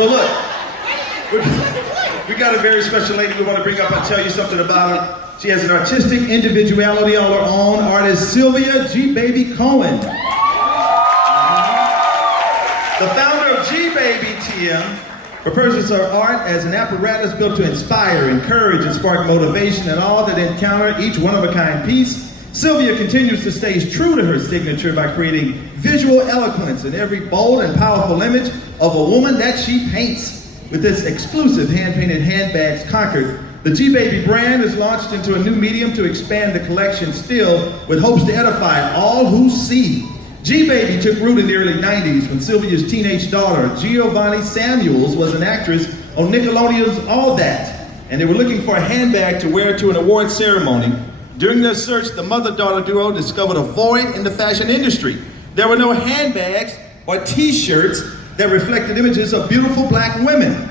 So look, we got a very special lady we want to bring up and tell you something about her. She has an artistic individuality all her own. Artist Sylvia GBABY Cohen. The founder of GBABY TM proposes her art as an apparatus built to inspire, encourage, and spark motivation in all that encounter each one-of-a-kind piece. Sylvia continues to stay true to her signature by creating visual eloquence in every bold and powerful image of a woman that she paints. With this exclusive hand-painted handbags conquered, the GBABY brand is launched into a new medium to expand the collection, still with hopes to edify all who see. GBABY took root in the early 90s when Sylvia's teenage daughter, Giovanni Samuels, was an actress on Nickelodeon's All That, and they were looking for a handbag to wear to an award ceremony. During their search, the mother-daughter duo discovered a void in the fashion industry. There were no handbags or t-shirts that reflected images of beautiful black women.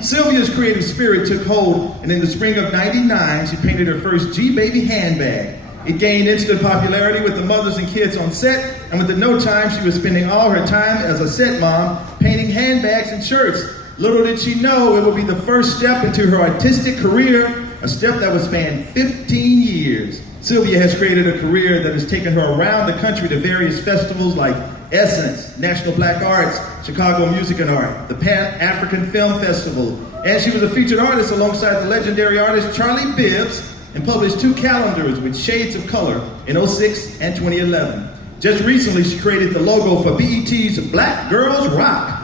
Sylvia's creative spirit took hold, and in the spring of '99, she painted her first GBABY handbag. It gained instant popularity with the mothers and kids on set, and within no time, she was spending all her time as a set mom painting handbags and shirts. Little did she know it would be the first step into her artistic career, a step that would span 15 years. Sylvia has created a career that has taken her around the country to various festivals like Essence, National Black Arts, Chicago Music and Art, the Pan-African Film Festival, and she was a featured artist alongside the legendary artist Charlie Bibbs, and published 2 calendars with shades of color in '06 and 2011. Just recently, she created the logo for BET's Black Girls Rock.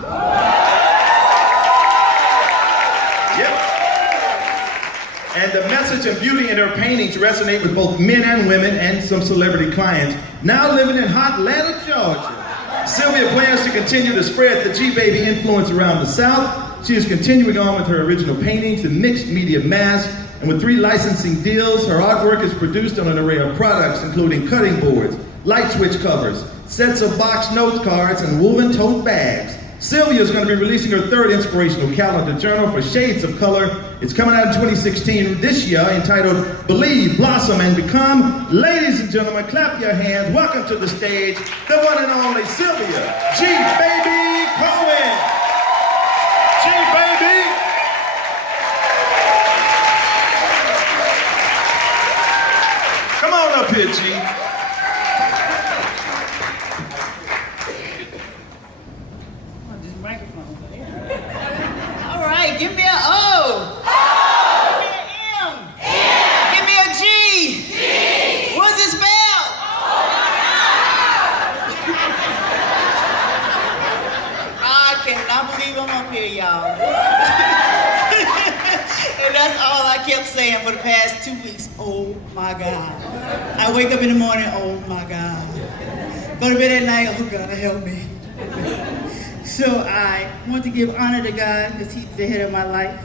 And the message and beauty in her paintings resonate with both men and women and some celebrity clients. Now living in Hotlanta, Georgia, Sylvia plans to continue to spread the GBABY influence around the South. She is continuing on with her original paintings and mixed media masks, and with 3 licensing deals, her artwork is produced on an array of products, including cutting boards, light switch covers, sets of box note cards, and woven tote bags. Sylvia is going to be releasing her 3rd inspirational calendar journal for Shades of Color. It's coming out in 2016 this year, entitled Believe, Blossom, and Become. Ladies and gentlemen, clap your hands. Welcome to the stage, the one and only Sylvia GBABY Cohen. GBABY. Come on up here, G. All right, give me an O. O. Give me an M. M. Give me a G. G. What's it spelled? Oh my God. I cannot believe I'm up here, y'all. And that's all I kept saying for the past 2 weeks. Oh my God. I wake up in the morning, oh my God. Go to bed at night, oh God, help me. So I want to give honor to God because He's the head of my life.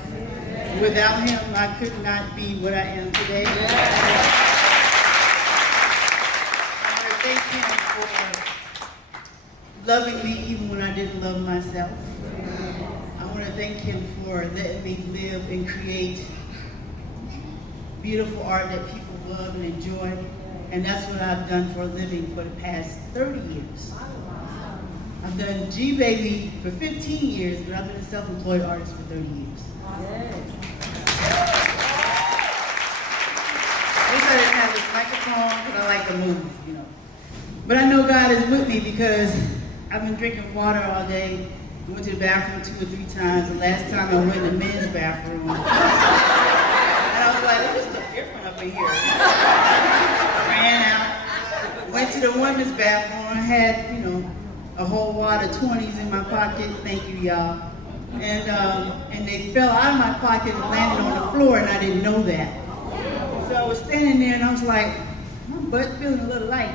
Without Him, I could not be what I am today. I want to thank Him for loving me even when I didn't love myself. I want to thank Him for letting me live and create beautiful art that people love and enjoy. And that's what I've done for a living for the past 30 years. I've done GBABY for 15 years, but I've been a self-employed artist for 30 years. I wish I didn't have this microphone because I like to move, you know. But I know God is with me because I've been drinking water all day. I went to the bathroom 2 or 3 times. The last time I went in the men's bathroom. And I was like, there's stuff different up in here. Ran out, went to the women's bathroom, I had, you know, a whole wad of 20s in my pocket, thank you y'all. And they fell out of my pocket and landed on the floor and I didn't know that. So I was standing there and I was like, my butt's feeling a little light.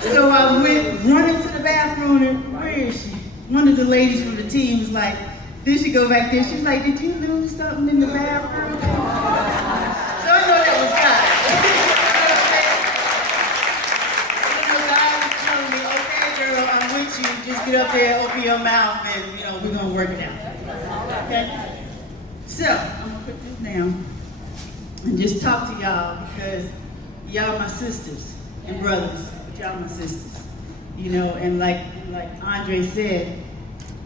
So I went running to the bathroom and where is she? One of the ladies from the team was like, did she go back there? She's like, did you lose something in the bathroom? So I know that was God. Just get up there, open your mouth, and you know, we're gonna work it out. Okay? So, I'm gonna put this down and just talk to y'all because y'all my sisters and brothers, but y'all my sisters. You know, and like Andre said,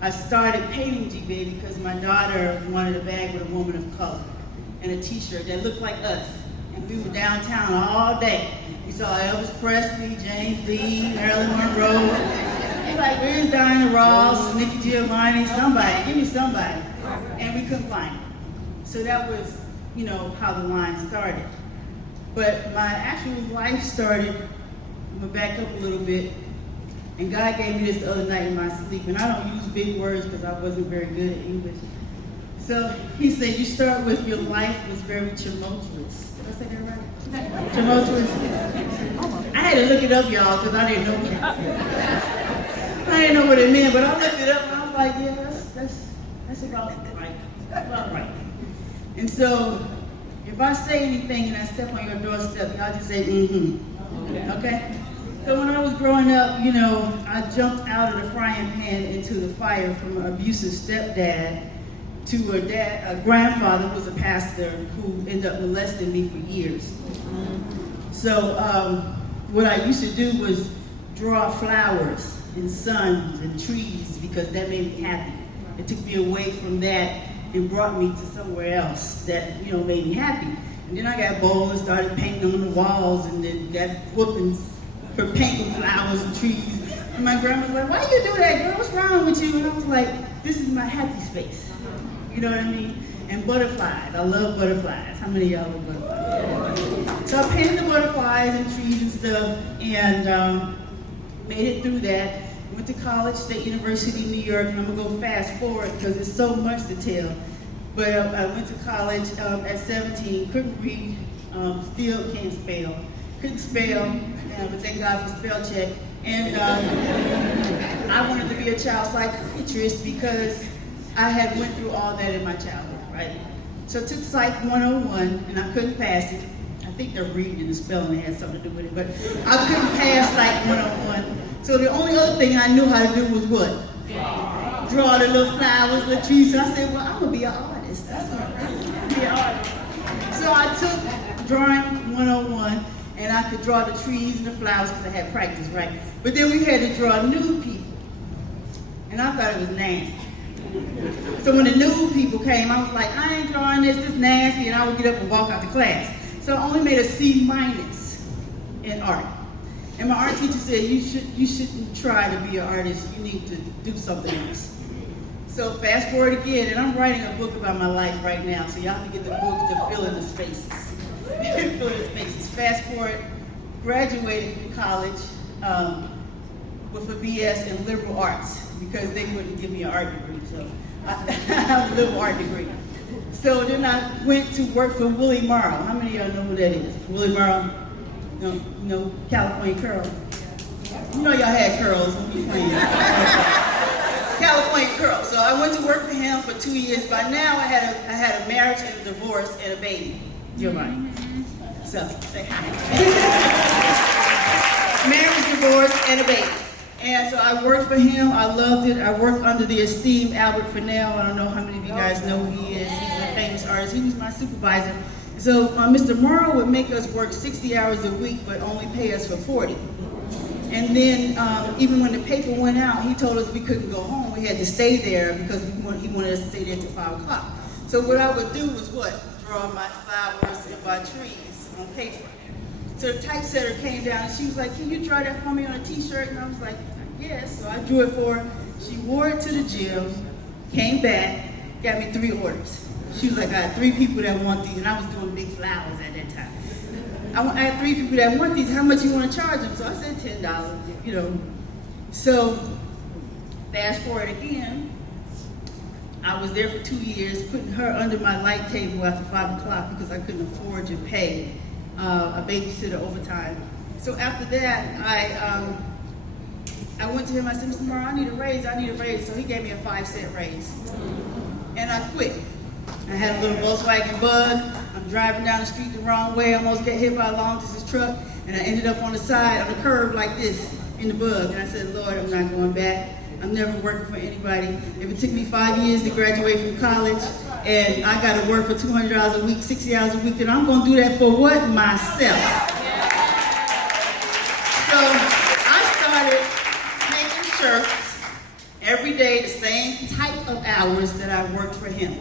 I started painting G-Baby because my daughter wanted a bag with a woman of color and a t-shirt that looked like us. And we were downtown all day. We saw Elvis Presley, James Dean, Marilyn Monroe. We're like, where's Diana Ross, Nikki Giovanni, somebody, give me somebody. And we couldn't find it. So that was, you know, how the line started. But my actual life started, I'm gonna back up a little bit, and God gave me this the other night in my sleep, and I don't use big words because I wasn't very good at English. So he said, you start with your life was very tumultuous. Did I say that right? Tumultuous? I had to look it up, y'all, because I didn't know what it meant, but I looked it up and I was like, yeah, that's about right. That's about right. And so, if I say anything and I step on your doorstep, y'all just say, mm-hmm. Okay? So when I was growing up, you know, I jumped out of the frying pan into the fire from an abusive stepdad to a grandfather who was a pastor who ended up molesting me for years. So what I used to do was draw flowers and suns and trees because that made me happy. It took me away from that and brought me to somewhere else that, you know, made me happy. And then I got bold and started painting on the walls and then got whoopings for painting flowers and trees. And my grandma was like, why you do that, girl? What's wrong with you? And I was like, this is my happy space. You know what I mean? And butterflies. I love butterflies. How many of y'all love butterflies? So I painted the butterflies and trees and stuff and made it through that. Went to college, State University of New York, and I'm gonna go fast forward because there's so much to tell. But I went to college at 17, couldn't read, still can't spell. Couldn't spell, but thank God for spell check. And I wanted to be a child psychiatrist because I had went through all that in my childhood, right? So I took Psych 101 and I couldn't pass it. I think the reading and the spelling had something to do with it, but I couldn't pass Psych 101. So the only other thing I knew how to do was what? Draw the little flowers, little trees. So I said, well, I'm gonna be an artist. That's all right. I'm gonna be an artist. So I took drawing 101 and I could draw the trees and the flowers because I had practice, right? But then we had to draw nude people. And I thought it was nasty. So when the nude people came, I was like, I ain't drawing this is nasty, and I would get up and walk out the class. So I only made a C- in art. And my art teacher said, you shouldn't try to be an artist, you need to do something else. So fast forward again, and I'm writing a book about my life right now, so y'all can get the books to fill in the spaces. Fill in the spaces. Fast forward, graduated from college with a BS in liberal arts because they wouldn't give me an art degree, so I have a liberal art degree. So then I went to work for Willie Morrow. How many of y'all know who that is? Willie Morrow? No, California Curl. You know y'all had curls. California Curl. So I went to work for him for 2 years. By now I had a marriage and a divorce and a baby. Giovanni. So say hi. Marriage, divorce, and a baby. And so I worked for him. I loved it. I worked under the esteemed Albert Fennell. I don't know how many of you guys know who he is. He's a famous artist. He was my supervisor. So Mr. Morrow would make us work 60 hours a week, but only pay us for 40. And then even when the paper went out, he told us we couldn't go home. We had to stay there because he wanted us to stay there till 5 o'clock. So what I would do was what? Draw my flowers and my trees on paper. So the typesetter came down and she was like, can you draw that for me on a t-shirt? And I was like, yes. So I drew it for her. She wore it to the gym, came back, got me 3 orders. She was like, I had 3 people that want these, and I was doing big flowers at that time. I had 3 people that want these, how much you want to charge them? So I said $10, you know. So fast forward again, I was there for 2 years, putting her under my light table after 5 o'clock because I couldn't afford to pay a babysitter overtime. So after that, I went to him, I said, Mr. Morrow, I need a raise. So he gave me a 5-cent raise. And I quit. I had a little Volkswagen Bug. I'm driving down the street the wrong way, almost get hit by a long distance truck, and I ended up on the side, on the curb like this, in the Bug. And I said, Lord, I'm not going back. I'm never working for anybody. If it took me 5 years to graduate from college, and I got to work for $200 a week, 60 hours a week, then I'm going to do that for what? Myself. So I started making shirts every day, the same hours that I worked for him.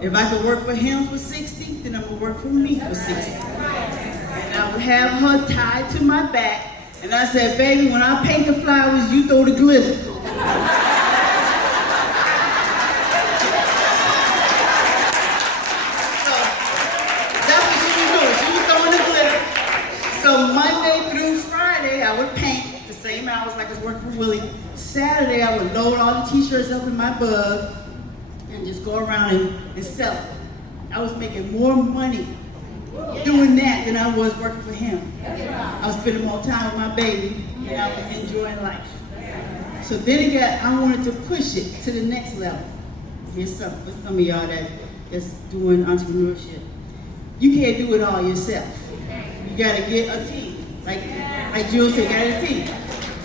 If I could work for him for 60, then I'm gonna work for me for 60. And I would have her tied to my back, and I said, baby, when I paint the flowers, you throw the glitter. So Monday through Friday, I would paint the same hours like I was working for Willie. Saturday, I would load all the t-shirts up in my bug and just go around and sell it. I was making more money doing that than I was working for him. I was spending more time with my baby and I was enjoying life. So then I wanted to push it to the next level. Here's something for some of y'all that's doing entrepreneurship. You can't do it all yourself. You gotta get a team. Like Jill said, get a team.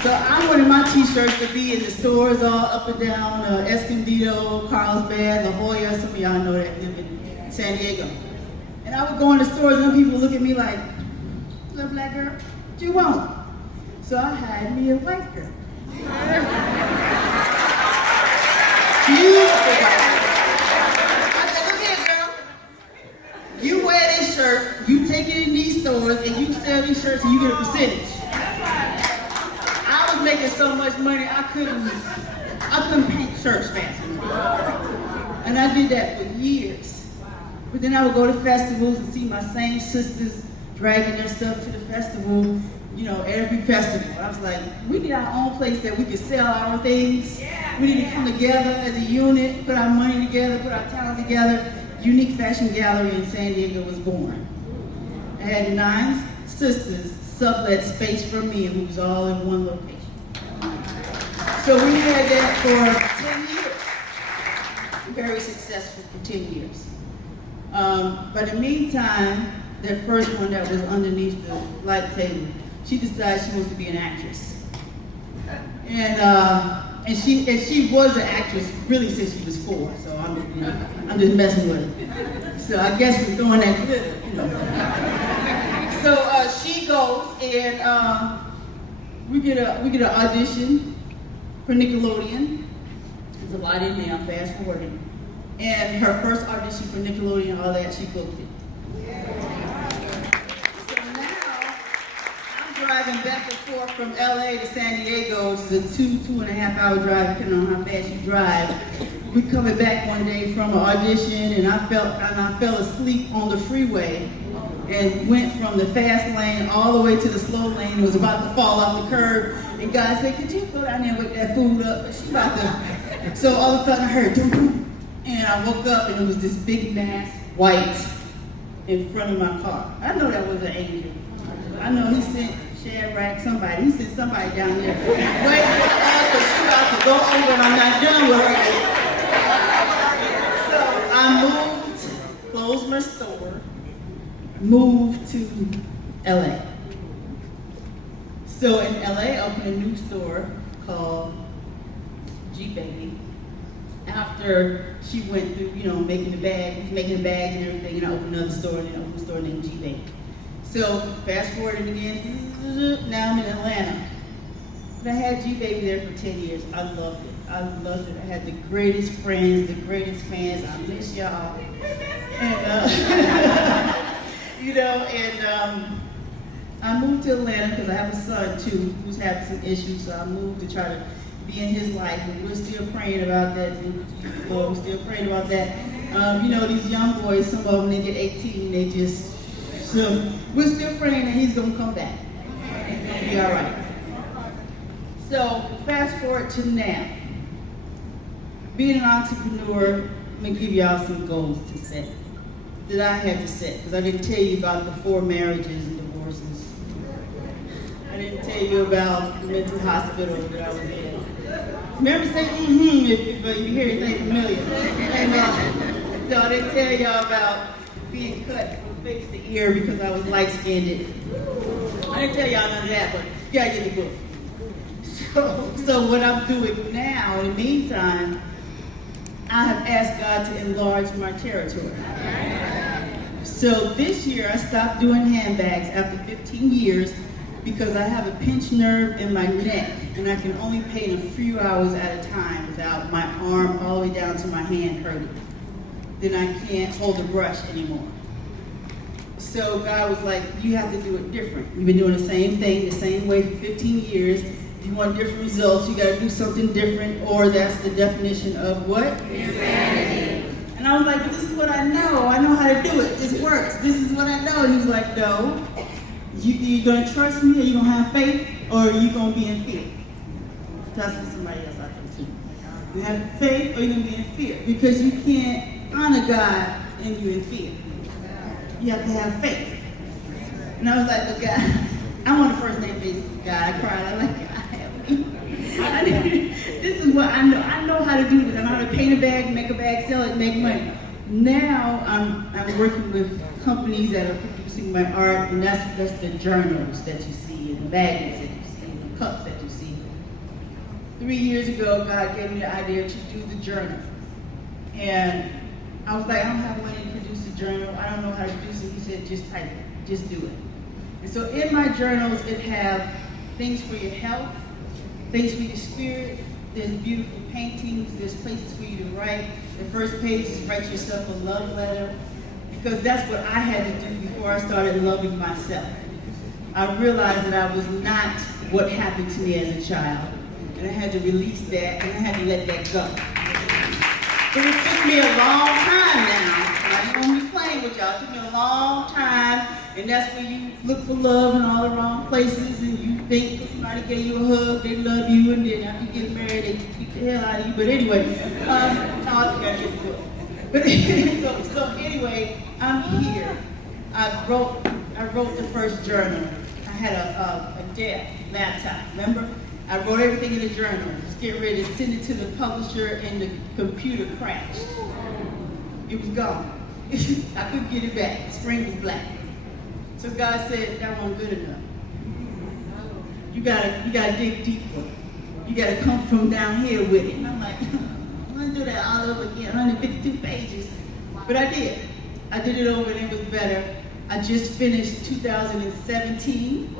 So I wanted my t-shirts to be in the stores all up and down, Escondido, Carlsbad, La Jolla, some of y'all know that live in San Diego. And I would go in the stores and people would look at me like, little black girl, what you want? So I hired me a white girl. Beautiful white girl. I said, look here, girl. You wear this shirt, you take it in these stores, and you sell these shirts and you get a percentage. I was making so much money, I couldn't paint shirts fast enough. And I did that for years. But then I would go to festivals and see my same sisters dragging their stuff to the festival, every festival. I was like, we need our own place that we can sell our things. We need to come together as a unit, put our money together, put our talent together. Unique Fashion Gallery in San Diego was born. I had 9 sisters sublet space from me, and we was all in one location. So we had that for 10 years. Very successful for 10 years. But in the meantime, that first one that was underneath the light table, she decided she wants to be an actress. And she was an actress really since she was 4, so I'm just messing with her. So I guess we're throwing that glitter, So she goes and we get an audition for Nickelodeon. There's a lot in there, I'm fast forwarding. And her first audition for Nickelodeon, all that, she booked it. So now, I'm driving back and forth from LA to San Diego, which is a 2.5 hour drive, depending on how fast you drive. We coming back one day from an audition, and I fell asleep on the freeway and went from the fast lane all the way to the slow lane. It was about to fall off the curb, and God said, could you go down there and whip that food up? But she about to. So all of a sudden I heard, doo doo. And I woke up and it was this big mass white in front of my car. I know that was an angel. I know he sent Shadrach, somebody. He sent somebody down there. Wait for us, but she about to go over and I'm not done with her yet. So I moved, closed my store, moved to LA. So in LA, I opened a new store called GBABY. After she went through, making the bags and everything, and I opened another store, and then opened a store named GBABY. So fast forwarding again, now I'm in Atlanta. But I had GBABY there for 10 years. I loved it. I had the greatest friends, the greatest fans. I miss y'all. And I moved to Atlanta because I have a son too who's having some issues. So I moved to try to be in his life, and we're still praying about that. We're still praying about that. These young boys, some of them, they get 18, so we're still praying that he's gonna come back. He'll be all right. So fast forward to now. Being an entrepreneur, I'm gonna give y'all some goals to set, that I had to set, because I didn't tell you about the 4 marriages and divorces. I didn't tell you about the mental hospital that I was in. Remember, say if you hear anything familiar. And so I didn't tell y'all about being cut from face to ear because I was light-skinned. I didn't tell y'all none of that, but you gotta get the book. So what I'm doing now, in the meantime, I have asked God to enlarge my territory. So this year, I stopped doing handbags after 15 years. because I have a pinched nerve in my neck, and I can only paint a few hours at a time without my arm all the way down to my hand hurting. Then I can't hold the brush anymore. So God was like, you have to do it different. You've been doing the same thing, the same way for 15 years. If you want different results, you gotta do something different, or that's the definition of what? Insanity. And I was like, but this is what I know. I know how to do it. This works. This is what I know. And he was like, no. You're gonna trust me, or you gonna have faith, or are you gonna be in fear? That's for somebody else out there too. You have faith, or you're gonna be in fear, because you can't honor God and you're in fear. You have to have faith. And I was like, look, God, I want a first name basis God. I cried. I like God. This is what I know. I know how to do this. I know how to paint a bag, make a bag, sell it, make money. Now I'm working with companies that are producing my art, and that's the journals that you see, and the bags that you see, and the cups that you see. 3 years ago, God gave me the idea to do the journal. And I was like, I don't have money to produce a journal. I don't know how to produce it. He said, just type it. Just do it. And so in my journals, it have things for your health, things for your spirit. There's beautiful paintings. There's places for you to write. The first page is write yourself a love letter, because that's what I had to do before I started loving myself. I realized that I was not what happened to me as a child, and I had to release that, and I had to let that go. But it took me a long time now. I don't be playing with y'all. It took me a long time, and that's where you look for love in all the wrong places, and you think if somebody gave you a hug, they love you, and then after you get married, they kick the hell out of you. But anyway, I think I get the book. But so anyway, I'm here. I wrote the first journal. I had a Dell laptop, remember? I wrote everything in the journal. Just getting ready to send it to the publisher, and the computer crashed. It was gone. I couldn't get it back. The screen was black. So God said, that wasn't good enough. You gotta dig deeper. You gotta come from down here with it. And I'm like, I'm gonna do that all over again, 152 pages. But I did. I did it over, and it was better. I just finished 2017,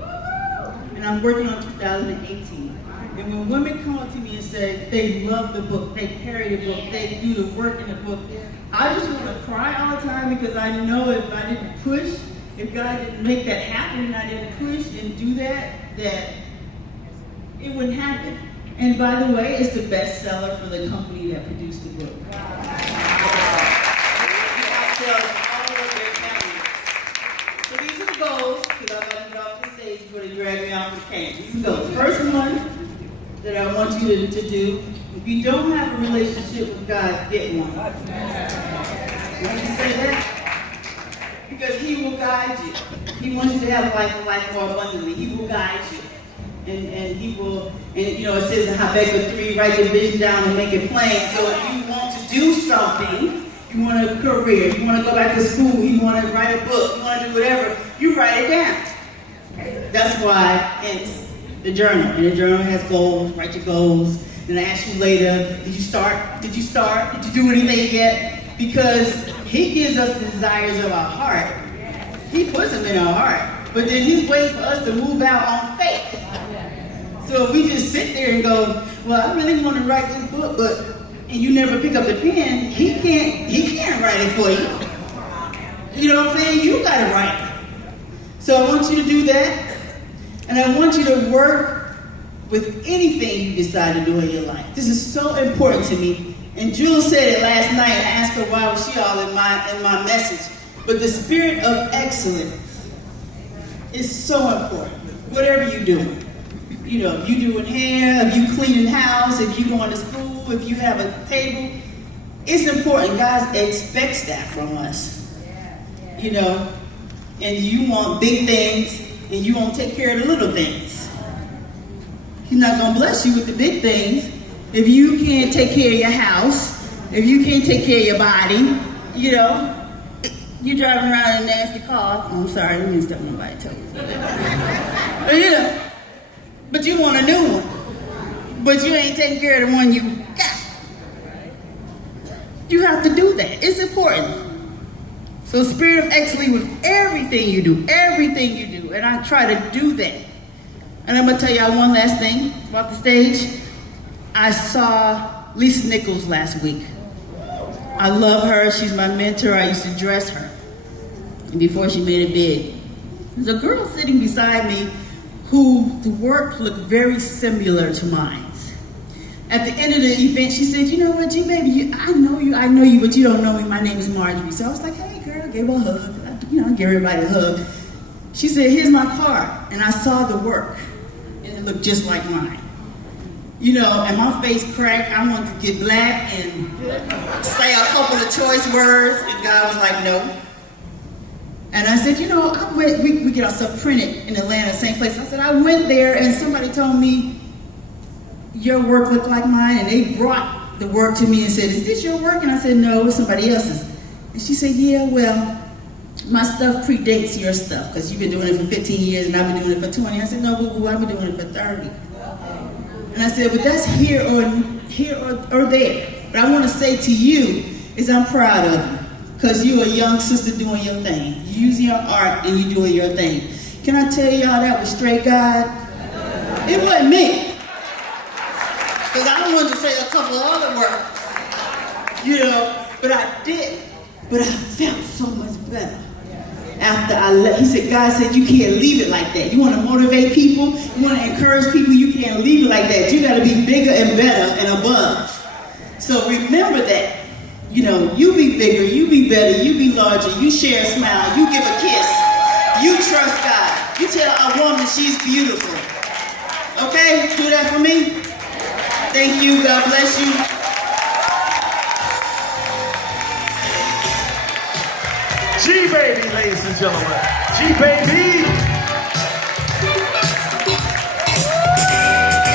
and I'm working on 2018. And when women come up to me and say they love the book, they carry the book, they do the work in the book, I just want to cry all the time, because I know if I didn't push, if God didn't make that happen and I didn't push and do that it wouldn't happen. And by the way, it's the bestseller for the company that produced the book. So these are the goals, because I'm going to get off the stage before they drag me off the cane. These are the goals. First one that I want you to do, if you don't have a relationship with God, get one. Let me say that. Because He will guide you. He wants you to have a life more abundantly. He will guide you. And He will, and you know, it says in Habakkuk 3, write the vision down and make it plain. So if you want to do something, you want a career, you want to go back to school, you want to write a book, you want to do whatever, you write it down. That's why it's the journal. And the journal has goals, write your goals. And I ask you later, did you start? Did you do anything yet? Because He gives us the desires of our heart. He puts them in our heart. But then He's waiting for us to move out on faith. So if we just sit there and go, well, I really want to write this book, and you never pick up the pen, He can't write it for you. You know what I'm saying? You gotta write it. So I want you to do that. And I want you to work with anything you decide to do in your life. This is so important to me. And Jules said it last night. I asked her why was she all in my message. But the spirit of excellence is so important. Whatever you do. You know, if you doing hair, if you cleaning house, if you going to school, if you have a table, it's important. God expects that from us. You know, and you want big things, and you won't take care of the little things. He's not going to bless you with the big things if you can't take care of your house, if you can't take care of your body. You know, you're driving around in a nasty car. Oh, I'm sorry, I didn't step on nobody's toes. You know, but you want a new one, but you ain't taking care of the one you got. You have to do that. It's important. So spirit of excellence with everything you do, and I try to do that. And I'm gonna tell y'all one last thing about the stage. I saw Lisa Nichols last week. I love her, she's my mentor, I used to dress her. And before she made it big. There's a girl sitting beside me who the work looked very similar to mine. At the end of the event, she said, you know what, G-Baby, I know you, but you don't know me. My name is Marjorie. So I was like, hey, girl, gave her a hug. I give everybody a hug. She said, here's my card. And I saw the work, and it looked just like mine. You know, and my face cracked. I wanted to get black and say a couple of choice words, and God was like, no. And I said, you know, we get our stuff printed in Atlanta, same place. I said, I went there, and somebody told me, your work looked like mine, and they brought the work to me and said, is this your work? And I said, no, it's somebody else's. And she said, yeah, well, my stuff predates your stuff, because you've been doing it for 15 years, and I've been doing it for 20. I said, no, boo-boo, I've been doing it for 30. And I said, but that's here or there. But I want to say to you is I'm proud of you, because you're a young sister doing your thing. You're using your art, and you're doing your thing. Can I tell y'all that was straight God? It wasn't me. Because I wanted to say a couple of other words, you know, but I did. But I felt so much better after I left. He said, God said, you can't leave it like that. You want to motivate people, you want to encourage people, you can't leave it like that. You got to be bigger and better and above. So remember that. You know, you be bigger, you be better, you be larger, you share a smile, you give a kiss, you trust God. You tell a woman she's beautiful. Okay? Do that for me? Thank you. God bless you. G-Baby, ladies and gentlemen. G-Baby.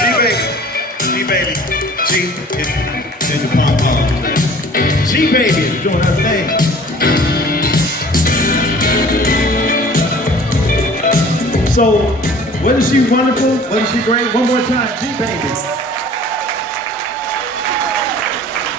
G-Baby. G-Baby. G is the pom-pom. G-Baby is doing her thing. So, wasn't she wonderful? Wasn't she great? One more time, G-Baby.